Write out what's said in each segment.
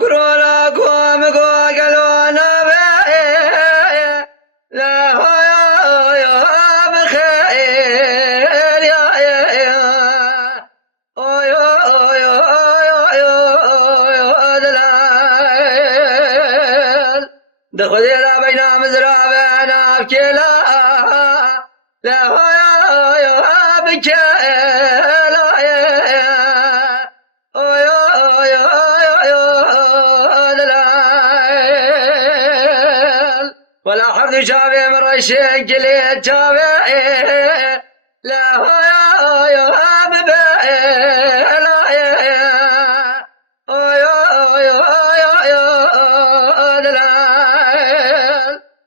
كرولا قوم قالوا لا يا بخير يا دلال دخل يا بين مزرابنا بكلا لا يا بكلا ولا حد شافي من رشين كليت شافي لا يا ببيلا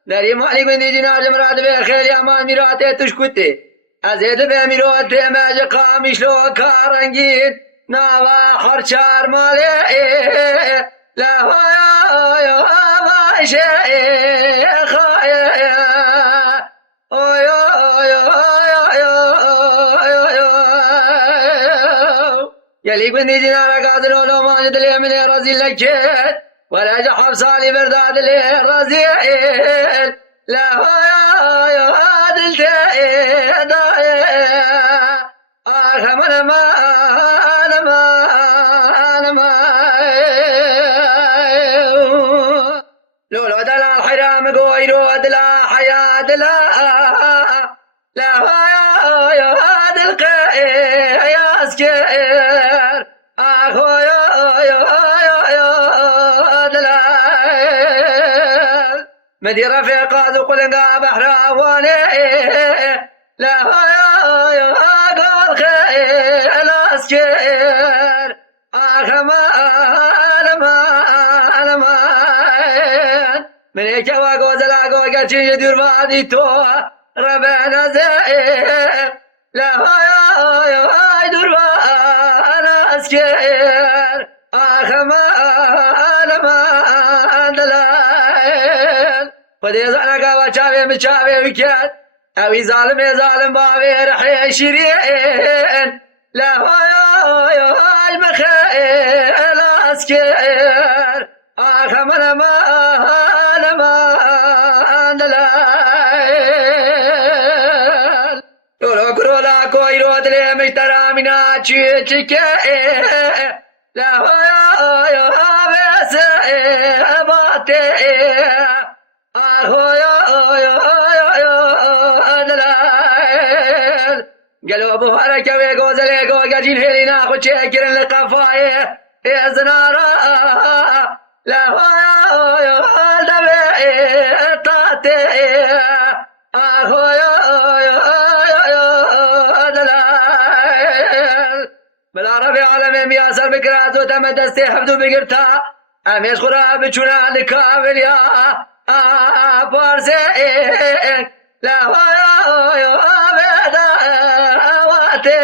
داري مالي من دينا جمرات بخير يا ما ميراتي تشكتي ازيد بميراتي ما جقامي شلو كارنجين ناوا خرشار مالي لا يا ما شيخ يلي بني جنارة قادر ولو ما جد لي من رزي لكيت ولا جحب صالي برداد لي رزيل لا يا دلتي دايا من ما لولو دلا الحرام قويرو دلا حياة دلا لا يا دلقي يا سكير اخو يا دلال مدي رفيقا ذو قلنقا بحراواني لا يا قال خير الاسكير اخو من يكوا قوزلا قوزلا يدير بادي تو ربنا زين لا يا يدير بانا اسكير اخما دلال فدي زعلك وشافي مشافي وكاد اوي ظالم بابي رح يشرين لا يا المخيل اسكير اخما مشترى من عشيتك لا يا بس باتي دلال قالوا ابو حركه ويقوز ليقو قاجين هينا خو شاكر لقفايه يا زنارة لا يا دبي طاتي بالعربي عالم ياسر بكرات وتمدستي حفظو بقرتا اميش خرا بچونا لكامل يا بارزيك لا يا بدا واتي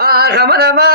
اخ من ما